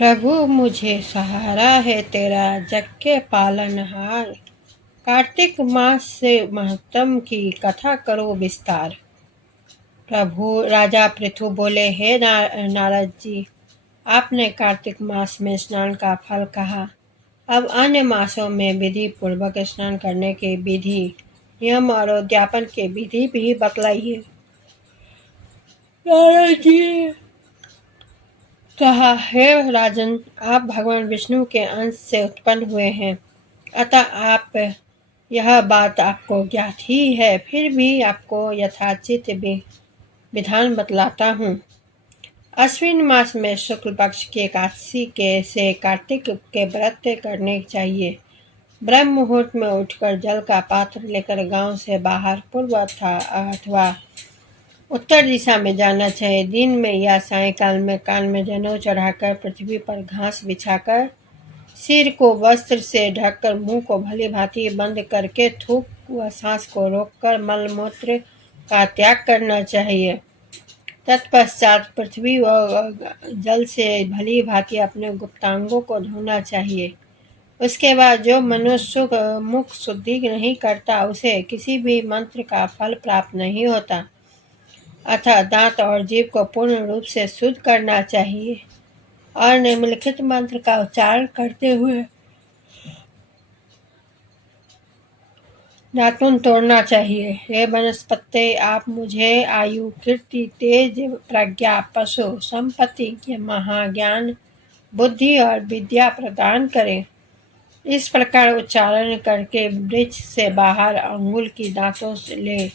प्रभु मुझे सहारा है तेरा जग के पालनहार। कार्तिक मास से महत्तम की कथा करो विस्तार। प्रभु राजा पृथु बोले, हे नारद जी, आपने कार्तिक मास में स्नान का फल कहा। अब अन्य मासों में विधि पूर्वक स्नान करने के विधि नियम और उद्यापन के विधि भी बतलाइए। नारद जी कहा, हे राजन, आप भगवान विष्णु के अंश से उत्पन्न हुए हैं, अतः आप यह बात आपको ज्ञात ही है, फिर भी आपको यथाचित विधान बतलाता हूँ। अश्विन मास में शुक्ल पक्ष की एकादशी के से कार्तिक के व्रत करने चाहिए। ब्रह्म मुहूर्त में उठकर जल का पात्र लेकर गांव से बाहर पूर्व अथवा उत्तर दिशा में जाना चाहिए। दिन में या सायंकाल में कान में जनेऊ चढ़ाकर पृथ्वी पर घास बिछाकर सिर को वस्त्र से ढककर मुंह को भली भांति बंद करके थूक व सांस को रोककर मलमूत्र का त्याग करना चाहिए। तत्पश्चात पृथ्वी व जल से भली भांति अपने गुप्तांगों को धोना चाहिए। उसके बाद जो मनुष्य मुख शुद्धि नहीं करता उसे किसी भी मंत्र का फल प्राप्त नहीं होता, अतः दांत और जीभ को पूर्ण रूप से शुद्ध करना चाहिए और निम्नलिखित मंत्र का उच्चारण करते हुए नाखून तोड़ना चाहिए। हे वनस्पते, आप मुझे आयु, कीर्ति, तेज, प्रज्ञा, पशु, संपत्ति, महाज्ञान, बुद्धि और विद्या प्रदान करें। इस प्रकार उच्चारण करके वृक्ष से बाहर अंगुल की दांतों से ले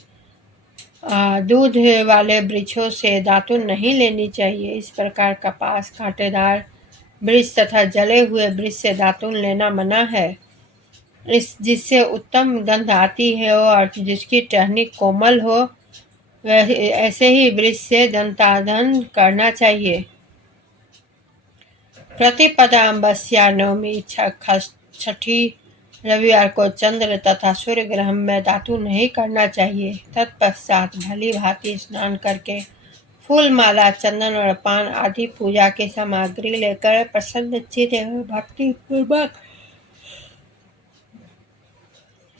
दूध वाले वृक्षों से दातुन नहीं लेनी चाहिए। इस प्रकार कपास, कांटेदार वृक्ष तथा जले हुए वृक्ष से दातुन लेना मना है। जिससे उत्तम गंध आती है और जिसकी टहनी कोमल हो, ऐसे ही वृक्ष से दंताधन करना चाहिए। प्रतिपदा अमावस्या, नवमी, छठी, रविवार को चंद्र तथा सूर्य ग्रह में दातुन नहीं करना चाहिए। तत्पश्चात भली भांति स्नान करके फूल माला, चंदन और पान आदि पूजा की सामग्री लेकर प्रसन्न चित्त एवं भक्ति पूर्वक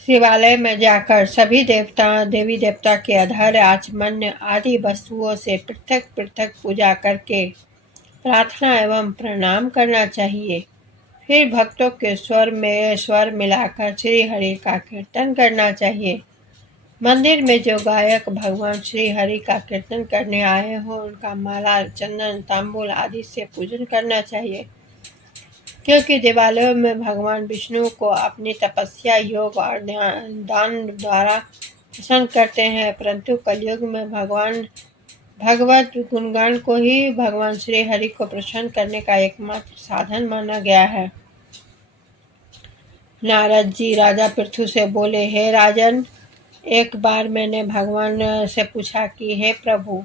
शिवालय में जाकर सभी देवी देवता के अधर, आचमन्य आदि वस्तुओं से पृथक पृथक पूजा करके प्रार्थना एवं प्रणाम करना चाहिए। फिर भक्तों के स्वर मिलाकर श्री हरि का कीर्तन करना चाहिए। मंदिर में जो गायक भगवान श्री हरि का कीर्तन करने आए हो उनका माला, चंदन, तांबूल आदि से पूजन करना चाहिए, क्योंकि देवालयों में भगवान विष्णु को अपनी तपस्या, योग और दान द्वारा प्रसन्न करते हैं, परंतु कलयुग में भगवत गुणगान को ही भगवान श्री हरि को प्रसन्न करने का एकमात्र साधन माना गया है। नारद जी राजा पृथु से बोले, हे राजन, एक बार मैंने भगवान से पूछा कि हे प्रभु,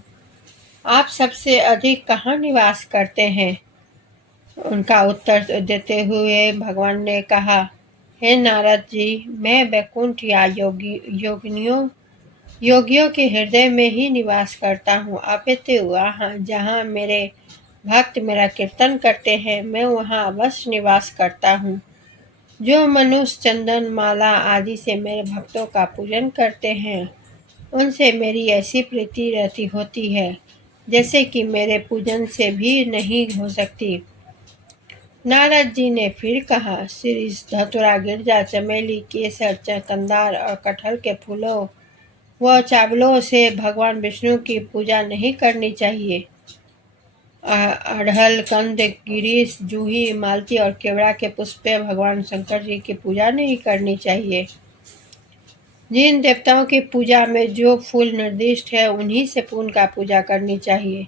आप सबसे अधिक कहाँ निवास करते हैं? उनका उत्तर देते हुए भगवान ने कहा, हे नारद जी, मैं वैकुंठ या योगियों के हृदय में ही निवास करता हूँ। अपितु वहाँ जहाँ मेरे भक्त मेरा कीर्तन करते हैं, मैं वहाँ अवश्य निवास करता हूँ। जो मनुष्य चंदन, माला आदि से मेरे भक्तों का पूजन करते हैं, उनसे मेरी ऐसी प्रीति रहती होती है जैसे कि मेरे पूजन से भी नहीं हो सकती। नारद जी ने फिर कहा, शिरीष, धतूरा, गिरजा, चमेली, केसर, चकंदार और कटहल के फूलों व चावलों से भगवान विष्णु की पूजा नहीं करनी चाहिए। अड़हल, कंद, गिरीश, जूही, मालती और केवड़ा के पुष्प से भगवान शंकर जी की पूजा नहीं करनी चाहिए। जिन देवताओं की पूजा में जो फूल निर्दिष्ट है उन्हीं से फूल का पूजा करनी चाहिए।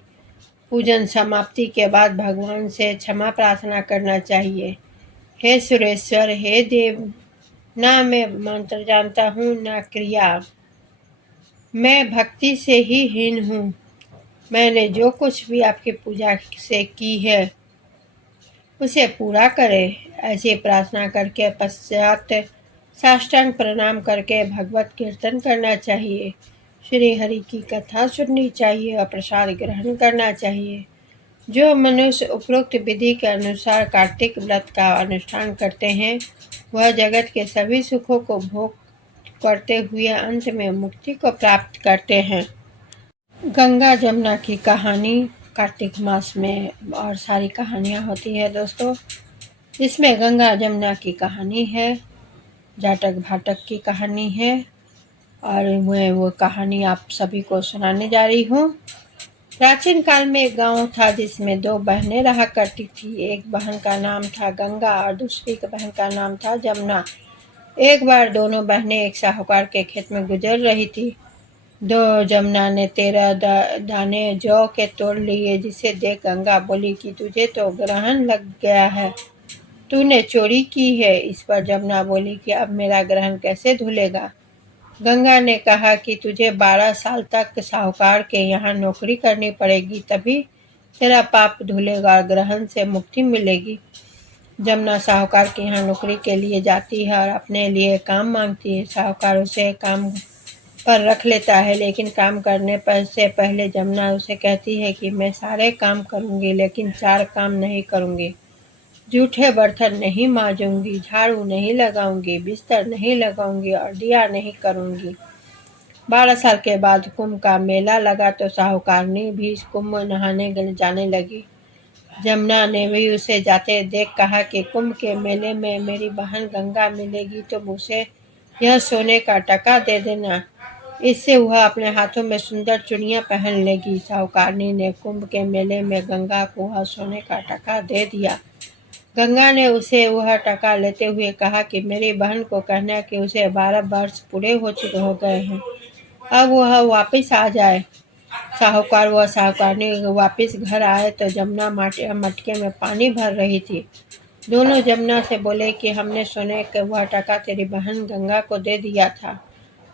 पूजन समाप्ति के बाद भगवान से क्षमा प्रार्थना करना चाहिए। हे सुरेश्वर, हे देव, ना मैं मंत्र जानता हूँ ना क्रिया, मैं भक्ति से ही हीन हूँ। मैंने जो कुछ भी आपकी पूजा से की है उसे पूरा करें। ऐसी प्रार्थना करके पश्चात साष्टांग प्रणाम करके भगवत कीर्तन करना चाहिए, श्री हरि की कथा सुननी चाहिए और प्रसाद ग्रहण करना चाहिए। जो मनुष्य उपरोक्त विधि के अनुसार कार्तिक व्रत का अनुष्ठान करते हैं, वह जगत के सभी सुखों को भोग करते हुए अंत में मुक्ति को प्राप्त करते हैं। गंगा जमुना की कहानी कार्तिक मास में और सारी कहानियाँ होती है दोस्तों। इसमें गंगा जमुना की कहानी है, जाटक भाटक की कहानी है, और मैं वो कहानी आप सभी को सुनाने जा रही हूँ। प्राचीन काल में एक गांव था जिसमें दो बहनें रहा करती थी। एक बहन का नाम था गंगा और दूसरी बहन का नाम था जमुना। एक बार दोनों बहनें एक साहूकार के खेत में गुजर रही थी। जमुना ने 13 दाने जौ के तोड़ लिए, जिसे देख गंगा बोली कि तुझे तो ग्रहण लग गया है, तूने चोरी की है। इस पर जमुना बोली कि अब मेरा ग्रहण कैसे धुलेगा। गंगा ने कहा कि तुझे 12 साल तक साहूकार के यहाँ नौकरी करनी पड़ेगी, तभी तेरा पाप धुलेगा और ग्रहण से मुक्ति मिलेगी। जमुना साहूकार के यहाँ नौकरी के लिए जाती है और अपने लिए काम मांगती है। साहूकार उसे काम पर रख लेता है, लेकिन काम करने पर से पहले जमुना उसे कहती है कि मैं सारे काम करूंगी, लेकिन 4 काम नहीं करूंगी। जूठे बर्तन नहीं मांजूंगी, झाड़ू नहीं लगाऊंगी, बिस्तर नहीं लगाऊंगी और दिया नहीं करूंगी। 12 साल के बाद कुंभ का मेला लगा तो साहूकारनी भी कुंभ नहाने जाने लगी। जमुना ने भी उसे जाते देख कहा कि कुंभ के मेले में मेरी बहन गंगा मिलेगी तो उसे यह सोने का टका दे देना, इससे वह अपने हाथों में सुंदर चूड़ियां पहन लेगी। साहूकारनी ने कुंभ के मेले में गंगा को वह सोने का टका दे दिया। गंगा ने उसे वह टका लेते हुए कहा कि मेरी बहन को कहना कि उसे 12 वर्ष पूरे हो गए हैं, अब वह वापस आ जाए। साहूकार व साहूकारनी वापस घर आए तो जमुना मटके में पानी भर रही थी। दोनों जमुना से बोले कि हमने सोने का वह टका तेरी बहन गंगा को दे दिया था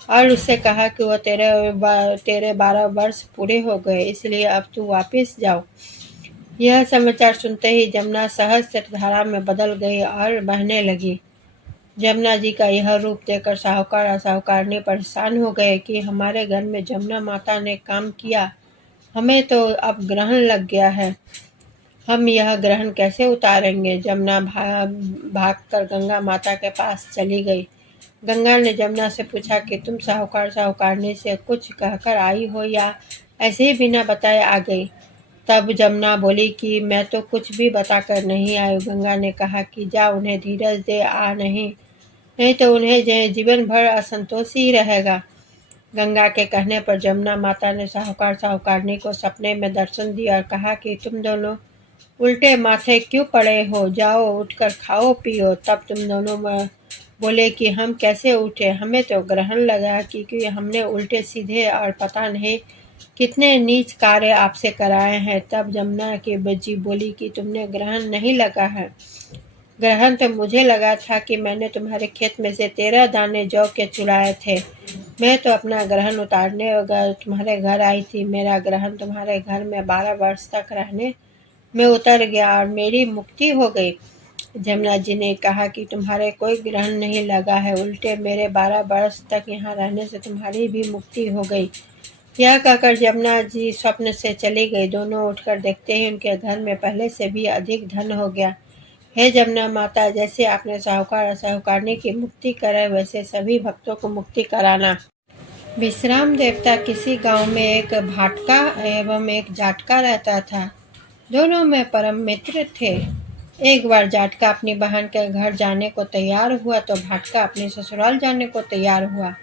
और उससे कहा कि वह तेरे 12 वर्ष पूरे हो गए, इसलिए अब तू वापस जाओ। यह समाचार सुनते ही जमुना सहस्त्र धारा में बदल गई और बहने लगी। जमुना जी का यह रूप देखकर साहूकार और साहूकारनी परेशान हो गए कि हमारे घर में जमुना माता ने काम किया, हमें तो अब ग्रहण लग गया है, हम यह ग्रहण कैसे उतारेंगे। जमुना भागकर गंगा माता के पास चली गई। गंगा ने जमुना से पूछा कि तुम साहूकार साहूकारनी से कुछ कहकर आई हो या ऐसे ही बिना बताए आ गई। तब जमुना बोली कि मैं तो कुछ भी बताकर नहीं आई। गंगा ने कहा कि जा उन्हें धीरज दे आ, नहीं तो उन्हें जीवन भर असंतोष ही रहेगा। गंगा के कहने पर जमुना माता ने साहूकार साहूकारनी को सपने में दर्शन दिया और कहा कि तुम दोनों उल्टे माथे क्यों पड़े हो, जाओ उठकर खाओ पियो। तब तुम दोनों बोले कि हम कैसे उठे, हमें तो ग्रहण लगा क्योंकि हमने उल्टे सीधे और पता नहीं कितने नीच कार्य आपसे कराए हैं। तब जमुना की बच्ची बोली कि तुमने ग्रहण नहीं लगा है, ग्रहण तो मुझे लगा था कि मैंने तुम्हारे खेत में से 13 दाने जौ के चुराए थे। मैं तो अपना ग्रहण उतारने तुम्हारे घर आई थी। मेरा ग्रहण तुम्हारे घर में 12 वर्ष तक रहने में उतर गया और मेरी मुक्ति हो गई। जमुना जी ने कहा कि तुम्हारे कोई ग्रहण नहीं लगा है, उल्टे मेरे 12 वर्ष तक यहाँ रहने से तुम्हारी भी मुक्ति हो गई। यह कहकर जमुना जी स्वप्न से चली गई। दोनों उठकर देखते ही उनके घर में पहले से भी अधिक धन हो गया। हे जमुना माता, जैसे आपने साहूकार और साहूकारनी की मुक्ति कराई, वैसे सभी भक्तों को मुक्ति कराना। विश्राम देवता किसी गांव में एक भाटका एवं एक जाटका रहता था। दोनों में परम मित्र थे। एक बार जाटका अपनी बहन के घर जाने को तैयार हुआ तो भाटका अपने ससुराल जाने को तैयार हुआ।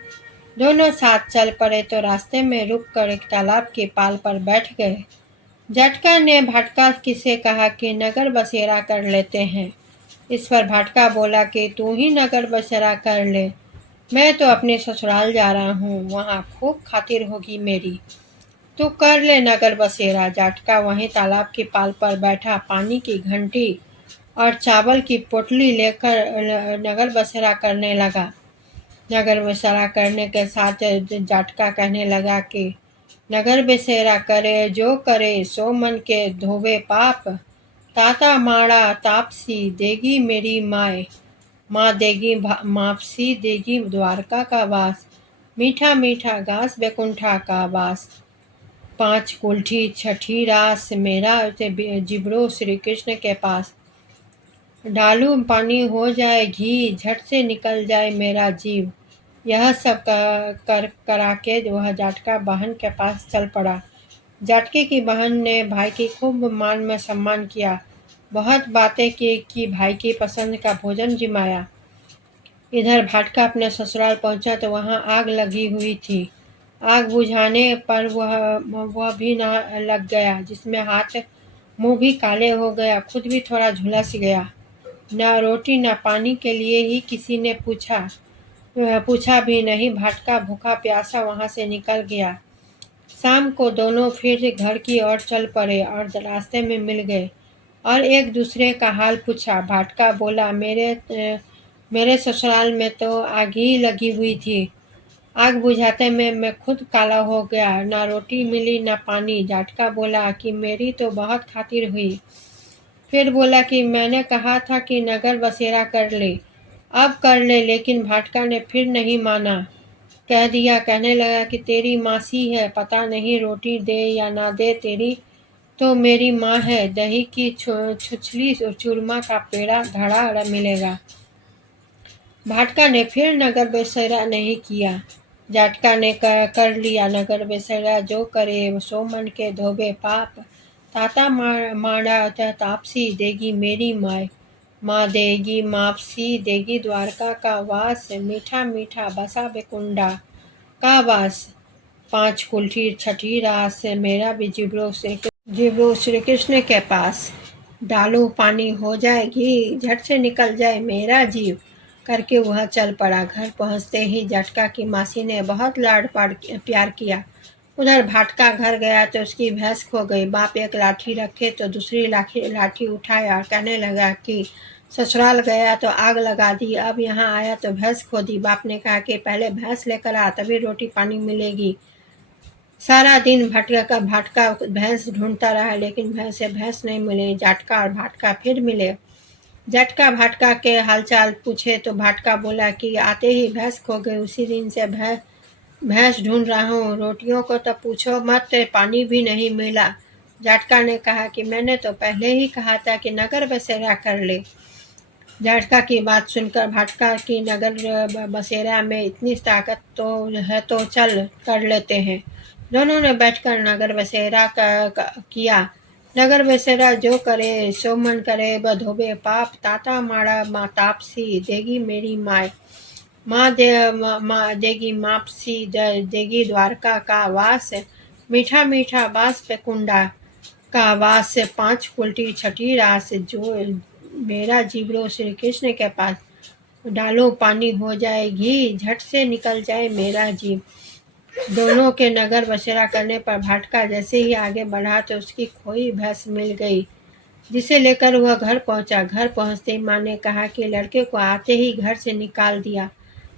दोनों साथ चल पड़े तो रास्ते में रुककर एक तालाब की पाल पर बैठ गए। जाटका ने भाटका से कहा कि नगर बसेरा कर लेते हैं। इस पर भाटका बोला कि तू ही नगर बसेरा कर ले, मैं तो अपने ससुराल जा रहा हूँ, वहाँ खूब खातिर होगी मेरी, तू कर ले नगर बसेरा। जाटका वहीं तालाब की पाल पर बैठा पानी की घंटी और चावल की पोटली लेकर नगर बसेरा करने लगा। नगर बसेरा करने के साथ जाटका कहने लगा कि नगर बसेरा करे जो करे, सो मन के धोवे पाप, ताता माड़ा तापसी देगी मेरी माए, माँ देगी मापसी देगी द्वारका का वास, मीठा मीठा घास बैकुंठा का वास। 5 कुल्ठी छठी रास मेरा जिब्रो श्री कृष्ण के पास। डालू पानी हो जाए घी, झट से निकल जाए मेरा जीव। यह सब करा के वह जाटका बहन के पास चल पड़ा। जाटके की बहन ने भाई की खूब मान में सम्मान किया, बहुत बातें की भाई की पसंद का भोजन जिमाया। इधर भाटका अपने ससुराल पहुंचा तो वहां आग लगी हुई थी। आग बुझाने पर वह भी ना लग गया, जिसमें हाथ मुंह भी काले हो गया, खुद भी थोड़ा झुलस गया। ना रोटी ना पानी के लिए ही किसी ने पूछा भी नहीं। भाटका भूखा प्यासा वहां से निकल गया। शाम को दोनों फिर घर की ओर चल पड़े और रास्ते में मिल गए और एक दूसरे का हाल पूछा। भाटका बोला, मेरे ससुराल में तो आग ही लगी हुई थी। आग बुझाते में मैं खुद काला हो गया, ना रोटी मिली ना पानी। जाटका बोला कि मेरी तो बहुत खातिर हुई। फिर बोला कि मैंने कहा था कि नगर बसेरा कर ले, अब कर ले, लेकिन भाटका ने फिर नहीं माना। कह दिया, कहने लगा कि तेरी मासी है, पता नहीं रोटी दे या ना दे, तेरी तो मेरी माँ है। दही की छुछली और चूरमा का पेड़ा धड़ा मिलेगा। भाटका ने फिर नगर बसेरा नहीं किया। जाटका ने कर लिया नगर बसेरा, जो करे सो मन के धोबे पाप। ताता माड़ा तापसी देगी मेरी माय, माँ देगी मापसी देगी द्वारका का वास। मीठा मीठा बसा बेकुंडा का वास। 5 कुल्ठी छठी रास मेरा भी जिब्रो श्री कृष्ण के पास। डालू पानी हो जाए घी, झट से निकल जाए मेरा जीव, करके वह चल पड़ा। घर पहुंचते ही जाटका की मासी ने बहुत लाड प्यार किया। उधर भाटका घर गया तो उसकी भैंस खो गई। बाप एक लाठी रखे तो दूसरी लाठी उठाया और कहने लगा कि ससुराल गया तो आग लगा दी, अब यहाँ आया तो भैंस खो दी। बाप ने कहा कि पहले भैंस लेकर आ, तभी रोटी पानी मिलेगी। सारा दिन भाटका भैंस ढूंढता रहा, लेकिन भैंस नहीं मिली। जाटका और भाटका फिर मिले। जाटका भाटका के हालचाल पूछे तो भाटका बोला कि आते ही भैंस खो गई, उसी दिन से भैंस ढूंढ रहा हूँ। रोटियों को तो पूछो मत, पानी भी नहीं मिला। जाटका ने कहा कि मैंने तो पहले ही कहा था कि नगर बसेरा कर ले। जाटका की बात सुनकर भाटका की नगर बसेरा में इतनी ताकत तो है, तो चल कर लेते हैं। दोनों ने बैठकर नगर बसेरा किया। नगर बसेरा जो करे सो मन करे, बधोबे पाप। ताता माड़ा माँ तापसी देगी मेरी माय, माँ देगी मापसी देगी द्वारका का वास। मीठा मीठा बास पे कुंडा का वास। 5 कुल्टी छठी रास जो मेरा जिब्रो श्री कृष्ण के पास। डालो पानी हो जाए घी, झट से निकल जाए मेरा जीव। दोनों के नगर बसेरा करने पर भाटका जैसे ही आगे बढ़ा तो उसकी खोई भैंस मिल गई, जिसे लेकर वह घर पहुंचा। घर पहुंचते ही माँ ने कहा कि लड़के को आते ही घर से निकाल दिया,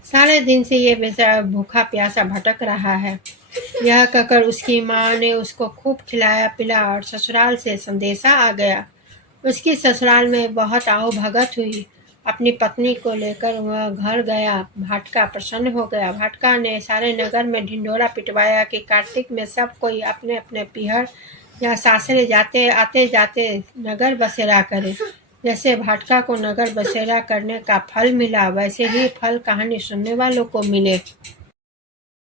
सारे दिन से ये बेचारा भूखा प्यासा भटक रहा है। यह कहकर उसकी माँ ने उसको खूब खिलाया पिलाया और ससुराल से संदेशा आ गया। उसकी ससुराल में बहुत आओ भगत हुई। अपनी पत्नी को लेकर वह घर गया। भाटका प्रसन्न हो गया। भाटका ने सारे नगर में ढिंढोरा पिटवाया कि कार्तिक में सब कोई अपने अपने पीहर या सासरे आते जाते नगर बसेरा करे। जैसे भाटका को नगर बसेरा करने का फल मिला, वैसे ही फल कहानी सुनने वालों को मिले।